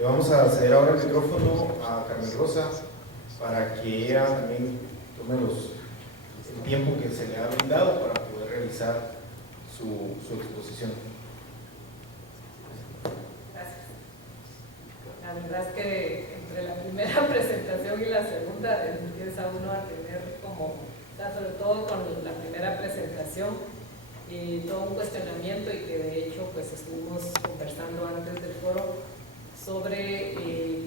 Le vamos a ceder ahora el micrófono a Carmen Rosa para que ella también tome el tiempo que se le ha brindado para poder realizar su exposición. Gracias. La verdad es que entre la primera presentación y la segunda empieza uno a tener como, sobre todo con la primera presentación, todo un cuestionamiento, y que de hecho pues estuvimos conversando antes del foro sobre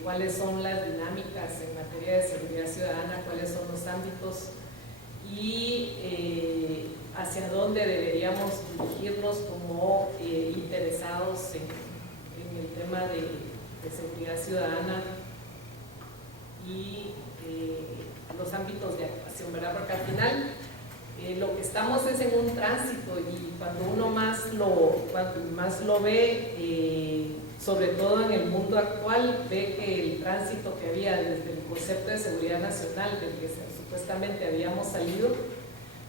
cuáles son las dinámicas en materia de seguridad ciudadana, cuáles son los ámbitos y hacia dónde deberíamos dirigirnos como interesados en el tema de seguridad ciudadana y los ámbitos de actuación, ¿verdad? Porque al final lo que estamos es en un tránsito, y cuando uno más lo ve, sobre todo en el mundo actual, ve que el tránsito que había desde el concepto de seguridad nacional, del que supuestamente habíamos salido,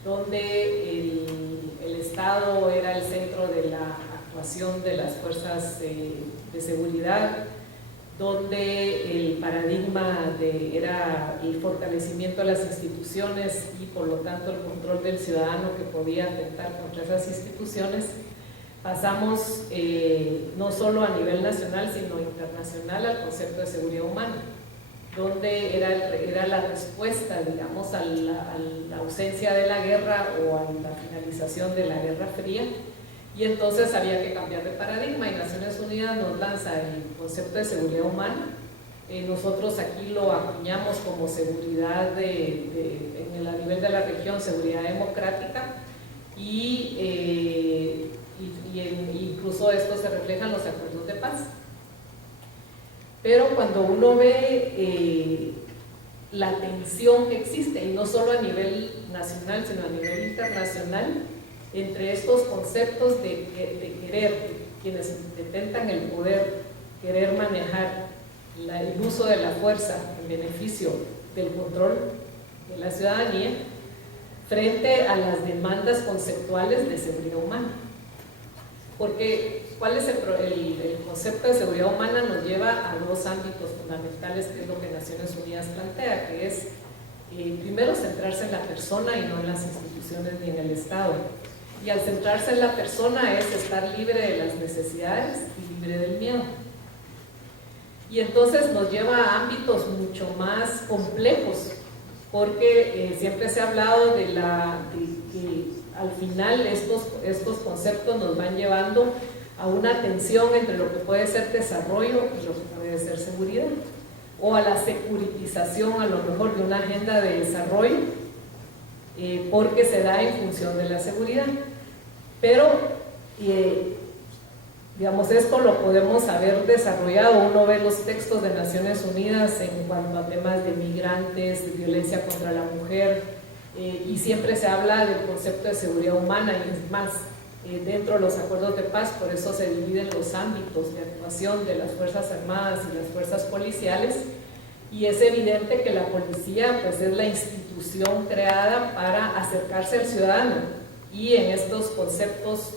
donde el Estado era el centro de la actuación de las fuerzas de seguridad, donde el paradigma era el fortalecimiento de las instituciones y por lo tanto el control del ciudadano que podía atentar contra esas instituciones, pasamos no solo a nivel nacional sino internacional al concepto de seguridad humana, donde era la respuesta, digamos, a la ausencia de la guerra o a la finalización de la Guerra Fría. Y entonces había que cambiar de paradigma, y Naciones Unidas nos lanza el concepto de seguridad humana. Nosotros aquí lo acuñamos como seguridad a nivel de la región, seguridad democrática, y incluso esto se refleja en los acuerdos de paz. Pero cuando uno ve la tensión que existe, y no solo a nivel nacional sino a nivel internacional, entre estos conceptos de querer, quienes detentan el poder, querer manejar el uso de la fuerza en beneficio del control de la ciudadanía, frente a las demandas conceptuales de seguridad humana. Porque ¿cuál es el concepto de seguridad humana? Nos lleva a dos ámbitos fundamentales, que es lo que Naciones Unidas plantea, que es primero centrarse en la persona y no en las instituciones ni en el Estado. Y al centrarse en la persona es estar libre de las necesidades y libre del miedo. Y entonces nos lleva a ámbitos mucho más complejos, porque siempre se ha hablado de que al final estos conceptos nos van llevando a una tensión entre lo que puede ser desarrollo y lo que puede ser seguridad, o a la securitización a lo mejor de una agenda de desarrollo, porque se da en función de la seguridad. Pero digamos, esto lo podemos haber desarrollado. Uno ve los textos de Naciones Unidas en cuanto a temas de migrantes, de violencia contra la mujer, y siempre se habla del concepto de seguridad humana, y es más, dentro de los acuerdos de paz, por eso se dividen los ámbitos de actuación de las Fuerzas Armadas y las fuerzas policiales, y es evidente que la policía pues es la institución creada para acercarse al ciudadano, y en estos conceptos,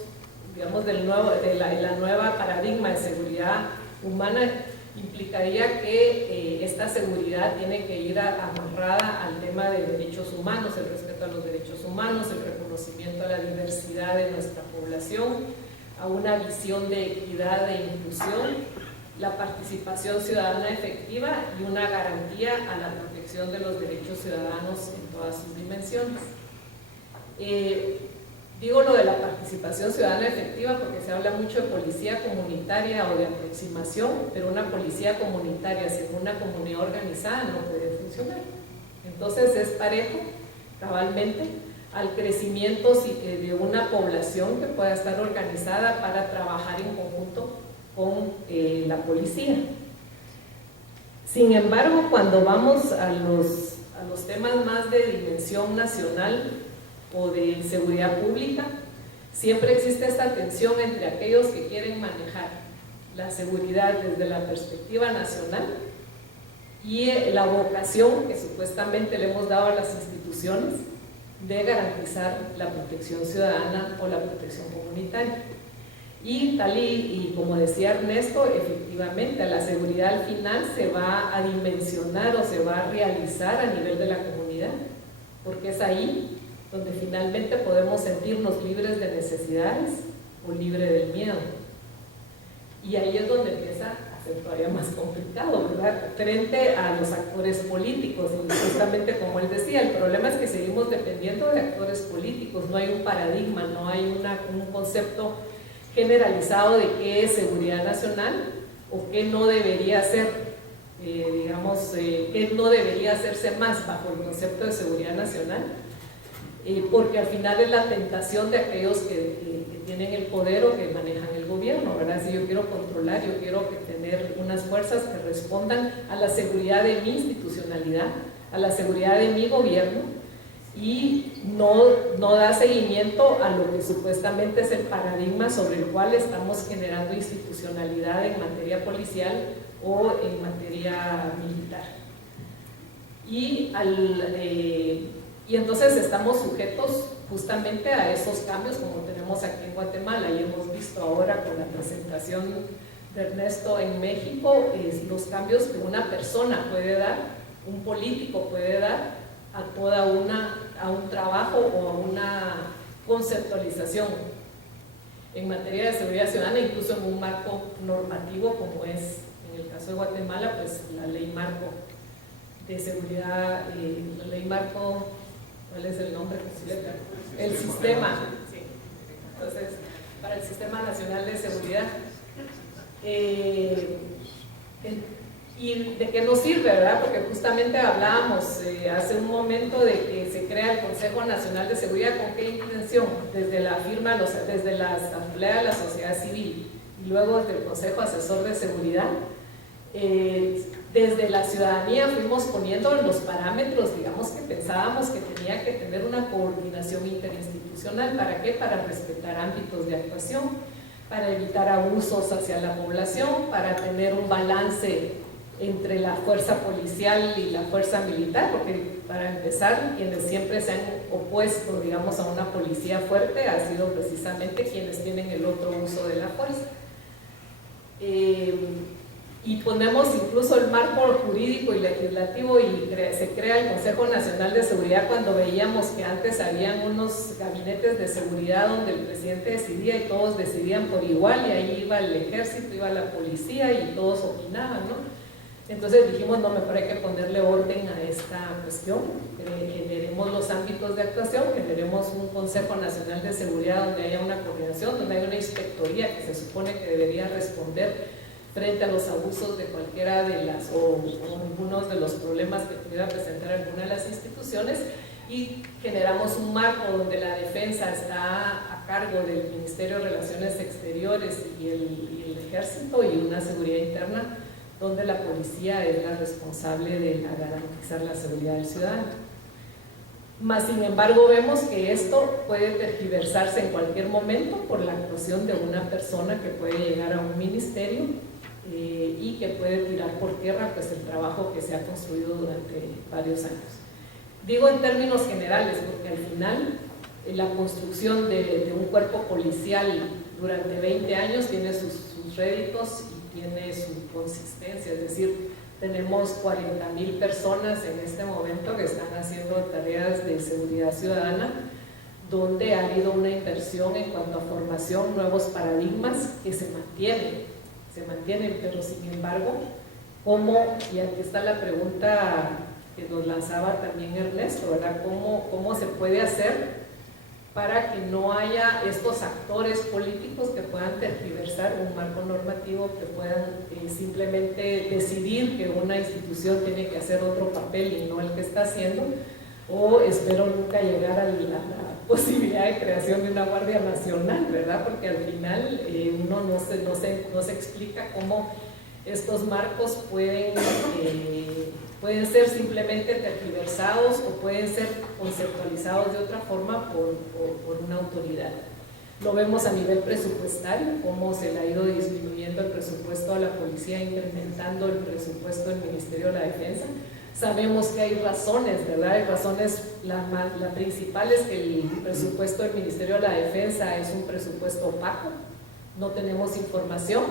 digamos, la nueva paradigma de seguridad humana implicaría que esta seguridad tiene que ir amarrada al tema de derechos humanos, el respeto a los derechos humanos, el reconocimiento a la diversidad de nuestra población, a una visión de equidad e inclusión, la participación ciudadana efectiva y una garantía a la protección de los derechos ciudadanos en todas sus dimensiones. Digo lo de la participación ciudadana efectiva porque se habla mucho de policía comunitaria o de aproximación, pero una policía comunitaria sin una comunidad organizada no puede funcionar. Entonces es parejo, cabalmente, al crecimiento de una población que pueda estar organizada para trabajar en conjunto con la policía. Sin embargo, cuando vamos a los temas más de dimensión nacional o de seguridad pública, siempre existe esta tensión entre aquellos que quieren manejar la seguridad desde la perspectiva nacional y la vocación que supuestamente le hemos dado a las instituciones de garantizar la protección ciudadana o la protección comunitaria. Y tal y como decía Ernesto, efectivamente la seguridad al final se va a dimensionar o se va a realizar a nivel de la comunidad, porque es ahí donde finalmente podemos sentirnos libres de necesidades o libres del miedo. Y ahí es donde empieza a ser todavía más complicado, ¿verdad? Frente a los actores políticos, y justamente como él decía, el problema es que seguimos dependiendo de actores políticos, no hay un paradigma, no hay un concepto generalizado de qué es seguridad nacional o qué no debería ser, qué no debería hacerse más bajo el concepto de seguridad nacional, porque al final es la tentación de aquellos que tienen el poder o que manejan el gobierno, ¿verdad? Si yo quiero controlar, yo quiero tener unas fuerzas que respondan a la seguridad de mi institucionalidad, a la seguridad de mi gobierno, y no da seguimiento a lo que supuestamente es el paradigma sobre el cual estamos generando institucionalidad en materia policial o en materia militar. Y entonces estamos sujetos justamente a esos cambios como tenemos aquí en Guatemala, y hemos visto ahora con la presentación de Ernesto en México, los cambios que una persona puede dar, un político puede dar a un trabajo o a una conceptualización en materia de seguridad ciudadana, incluso en un marco normativo como es en el caso de Guatemala, pues la ley marco de seguridad, la ley marco, ¿cuál es el nombre completo? El sistema, sí. Entonces, para el Sistema Nacional de Seguridad. ¿Y de qué nos sirve, verdad? Porque justamente hablábamos hace un momento de que se crea el Consejo Nacional de Seguridad. ¿Con qué intención? Desde la firma, desde la Asamblea de la Sociedad Civil y luego desde el Consejo Asesor de Seguridad. Desde la ciudadanía fuimos poniendo los parámetros, digamos, que pensábamos que tenía que tener una coordinación interinstitucional. ¿Para qué? Para respetar ámbitos de actuación, para evitar abusos hacia la población, para tener un balance entre la fuerza policial y la fuerza militar, porque para empezar, quienes siempre se han opuesto, digamos, a una policía fuerte ha sido precisamente quienes tienen el otro uso de la fuerza. Y ponemos incluso el marco jurídico y legislativo y se crea el Consejo Nacional de Seguridad cuando veíamos que antes habían unos gabinetes de seguridad donde el presidente decidía y todos decidían por igual, y ahí iba el ejército, iba la policía y todos opinaban, ¿no? Entonces dijimos, no, mejor hay que ponerle orden a esta cuestión, generemos los ámbitos de actuación, generemos un Consejo Nacional de Seguridad donde haya una coordinación, donde haya una inspectoría que se supone que debería responder frente a los abusos de cualquiera de las o algunos de los problemas que pudiera presentar alguna de las instituciones, y generamos un marco donde la defensa está a cargo del Ministerio de Relaciones Exteriores y el Ejército, y una seguridad interna donde la policía es la responsable de garantizar la seguridad del ciudadano. Mas, sin embargo, vemos que esto puede tergiversarse en cualquier momento por la actuación de una persona que puede llegar a un ministerio y que puede tirar por tierra pues, el trabajo que se ha construido durante varios años. Digo en términos generales, porque al final la construcción de un cuerpo policial durante 20 años tiene sus réditos y tiene su consistencia, es decir, tenemos 40,000 personas en este momento que están haciendo tareas de seguridad ciudadana, donde ha habido una inversión en cuanto a formación, nuevos paradigmas que se mantienen, pero sin embargo, ¿cómo? Y aquí está la pregunta que nos lanzaba también Ernesto, ¿verdad? ¿Cómo se puede hacer para que no haya estos actores políticos que puedan tergiversar un marco normativo, que puedan simplemente decidir que una institución tiene que hacer otro papel y no el que está haciendo? O espero nunca llegar a la posibilidad de creación de una Guardia Nacional, ¿verdad? Porque al final uno no se explica cómo estos marcos pueden ser simplemente tergiversados o pueden ser conceptualizados de otra forma por una autoridad. Lo vemos a nivel presupuestario, cómo se le ha ido disminuyendo el presupuesto a la policía, incrementando el presupuesto del Ministerio de la Defensa. Sabemos que hay razones, ¿verdad? Hay razones, la principal es que el presupuesto del Ministerio de la Defensa es un presupuesto opaco, no tenemos información.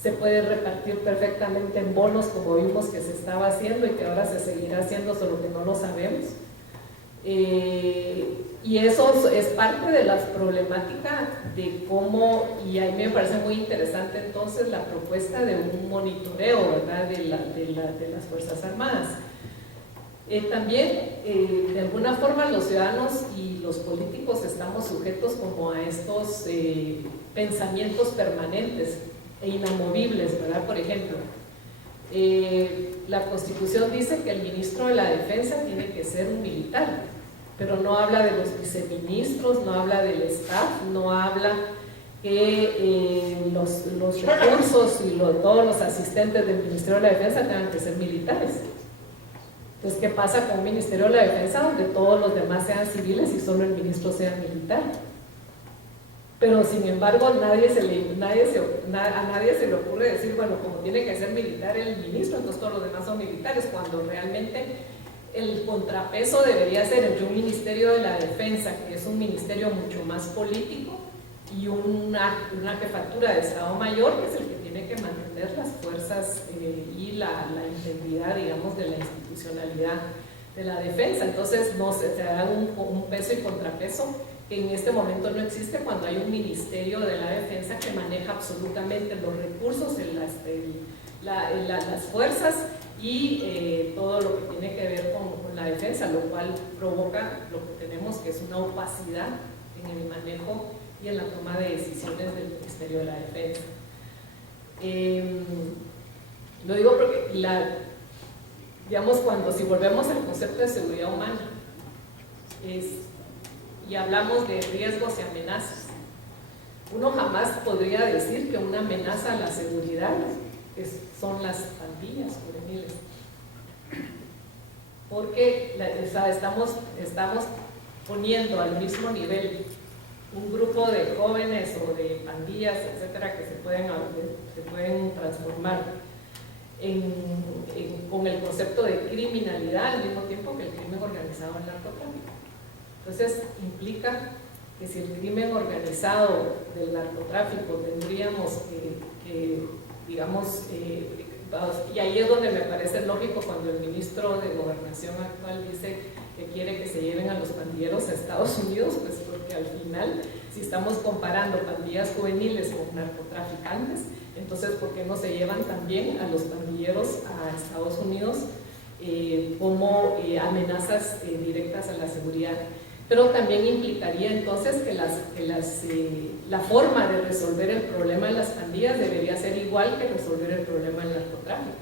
Se puede repartir perfectamente en bonos, como vimos que se estaba haciendo y que ahora se seguirá haciendo, solo que no lo sabemos. Y eso es parte de la problemática de cómo, y a mí me parece muy interesante entonces la propuesta de un monitoreo, ¿verdad?, de las Fuerzas Armadas. También, de alguna forma, los ciudadanos y los políticos estamos sujetos como a estos pensamientos permanentes e inamovibles, ¿verdad? Por ejemplo, la Constitución dice que el ministro de la Defensa tiene que ser un militar, pero no habla de los viceministros, no habla del staff, no habla que los recursos y todos los asistentes del Ministerio de la Defensa tengan que ser militares. Entonces, ¿qué pasa con un Ministerio de la Defensa donde todos los demás sean civiles y solo el ministro sea militar? Pero sin embargo a nadie se le ocurre decir, bueno, como tiene que ser militar el ministro, entonces todos los demás son militares, cuando realmente el contrapeso debería ser entre un Ministerio de la Defensa, que es un ministerio mucho más político, y una jefatura de Estado Mayor, que es el que tiene que mantener las fuerzas y la integridad, digamos, de la institucionalidad de la defensa. Entonces no se da un peso y contrapeso que en este momento no existe cuando hay un Ministerio de la Defensa que maneja absolutamente los recursos, las fuerzas y todo lo que tiene que ver con la defensa, lo cual provoca lo que tenemos, que es una opacidad en el manejo y en la toma de decisiones del Ministerio de la Defensa. Lo digo porque, digamos, si volvemos al concepto de seguridad humana y hablamos de riesgos y amenazas, uno jamás podría decir que una amenaza a la seguridad son las pandillas juveniles, porque estamos poniendo al mismo nivel un grupo de jóvenes o de pandillas, etcétera, que se pueden transformar con el concepto de criminalidad al mismo tiempo que el crimen organizado en narcotráfico. Entonces implica que si el crimen organizado del narcotráfico tendríamos que digamos, y ahí es donde me parece lógico cuando el ministro de Gobernación actual dice que quiere que se lleven a los pandilleros a Estados Unidos, pues porque al final, si estamos comparando pandillas juveniles con narcotraficantes, entonces ¿por qué no se llevan también a los pandilleros a Estados Unidos como amenazas directas a la seguridad? Pero también implicaría entonces que la forma de resolver el problema de las pandillas debería ser igual que resolver el problema del narcotráfico,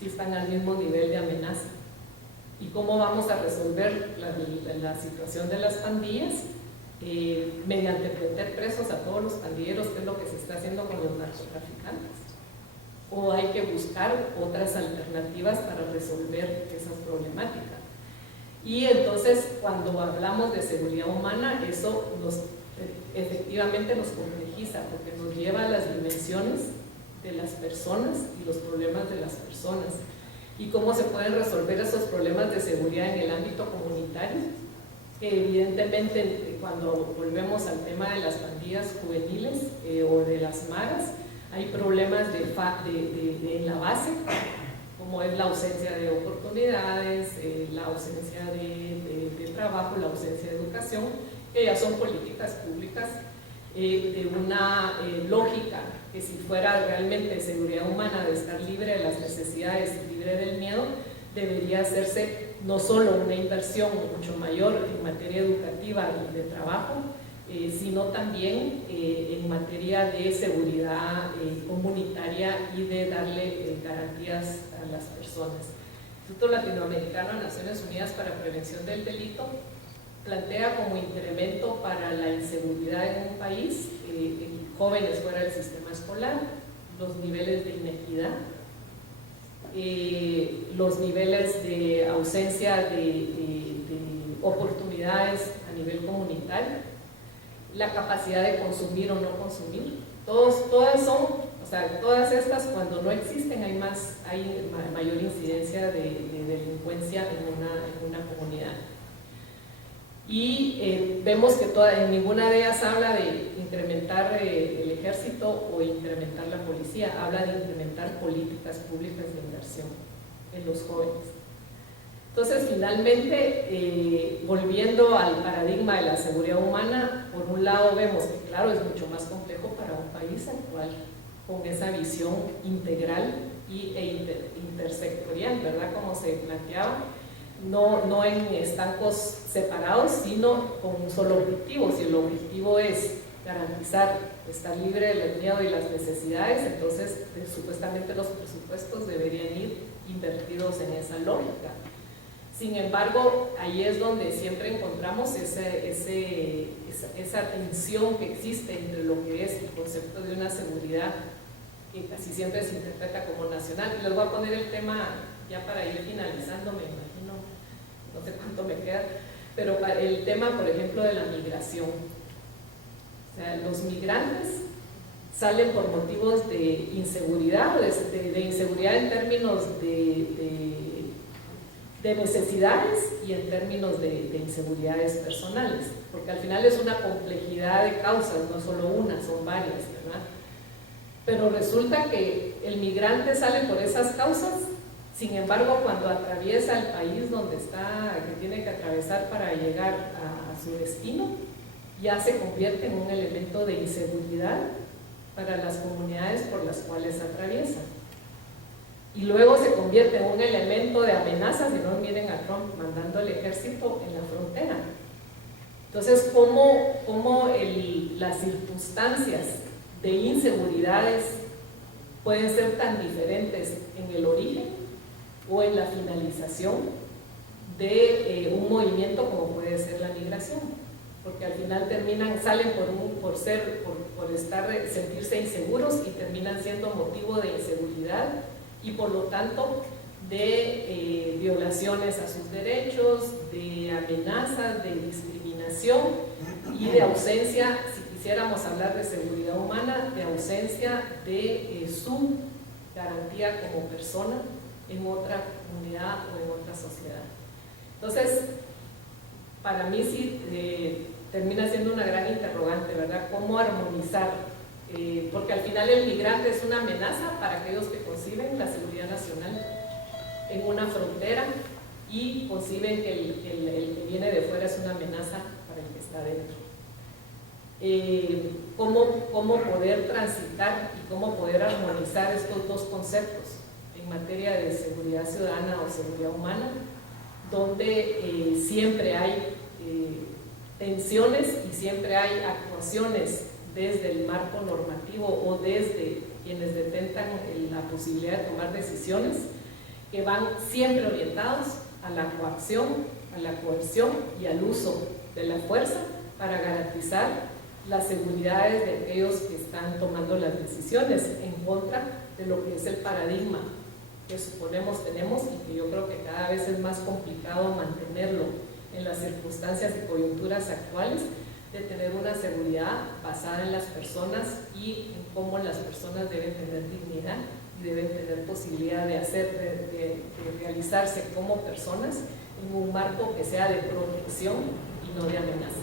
si están al mismo nivel de amenaza. ¿Y cómo vamos a resolver la situación de las pandillas? Mediante meter presos a todos los pandilleros, que es lo que se está haciendo con los narcotraficantes. O hay que buscar otras alternativas para resolver esas problemáticas. Y entonces, cuando hablamos de seguridad humana, eso efectivamente nos complejiza, porque nos lleva a las dimensiones de las personas y los problemas de las personas. Y cómo se pueden resolver esos problemas de seguridad en el ámbito comunitario. Evidentemente, cuando volvemos al tema de las pandillas juveniles o de las maras, hay problemas en la base, como es la ausencia de oportunidades, la ausencia de trabajo, la ausencia de educación, que ya son políticas públicas de una lógica que, si fuera realmente seguridad humana, de estar libre de las necesidades, libre del miedo, debería hacerse no solo una inversión mucho mayor en materia educativa y de trabajo, sino también en materia de seguridad comunitaria y de darle garantías a las personas. El Instituto Latinoamericano de Naciones Unidas para Prevención del Delito plantea como incremento para la inseguridad en un país jóvenes fuera del sistema escolar, los niveles de inequidad, los niveles de ausencia de oportunidades a nivel comunitario, la capacidad de consumir o no consumir. Todas son, o sea, todas estas, cuando no existen, hay mayor incidencia de delincuencia en una comunidad. y vemos que en ninguna de ellas habla de incrementar el ejército o incrementar la policía, habla de incrementar políticas públicas de inversión en los jóvenes. Entonces, finalmente, volviendo al paradigma de la seguridad humana, por un lado vemos que, claro, es mucho más complejo para un país actual con esa visión integral e intersectorial, ¿verdad? Como se planteaba, no en estancos separados, sino con un solo objetivo. Si el objetivo es garantizar estar libre del miedo y las necesidades, entonces supuestamente los presupuestos deberían ir invertidos en esa lógica. Sin embargo, ahí es donde siempre encontramos esa tensión que existe entre lo que es el concepto de una seguridad que casi siempre se interpreta como nacional. Y les voy a poner el tema ya para ir finalizando, me imagino, no sé cuánto me queda, pero el tema, por ejemplo, de la migración. O sea, los migrantes salen por motivos de inseguridad, de inseguridad en términos de necesidades y en términos de inseguridades personales, porque al final es una complejidad de causas, no solo una, son varias, ¿verdad? Pero resulta que el migrante sale por esas causas, sin embargo, cuando atraviesa el país donde está, que tiene que atravesar para llegar a su destino, ya se convierte en un elemento de inseguridad para las comunidades por las cuales atraviesa. Y luego se convierte en un elemento de amenaza, si no miren a Trump mandando el ejército en la frontera. Entonces, ¿cómo las circunstancias de inseguridades pueden ser tan diferentes en el origen o en la finalización de un movimiento como puede ser la migración? Porque al final salen por sentirse inseguros y terminan siendo motivo de inseguridad y por lo tanto de violaciones a sus derechos, de amenazas, de discriminación y de ausencia, si quisiéramos hablar de seguridad humana, de ausencia de su garantía como persona en otra comunidad o en otra sociedad. Entonces, para mí sí termina siendo una gran interrogante, ¿verdad? ¿Cómo armonizar? Porque al final el migrante es una amenaza para aquellos que conciben la seguridad nacional en una frontera y conciben que el que viene de fuera es una amenaza para el que está dentro. ¿Cómo poder transitar y cómo poder armonizar estos dos conceptos en materia de seguridad ciudadana o seguridad humana, donde siempre hay tensiones y siempre hay actuaciones desde el marco normativo o desde quienes detentan la posibilidad de tomar decisiones que van siempre orientados a la coacción, a la coerción y al uso de la fuerza para garantizar las seguridades de aquellos que están tomando las decisiones en contra de lo que es el paradigma que suponemos tenemos y que yo creo que cada vez es más complicado mantenerlo en las circunstancias y coyunturas actuales, de tener una seguridad basada en las personas y en cómo las personas deben tener dignidad y deben tener posibilidad de realizarse como personas en un marco que sea de protección y no de amenaza.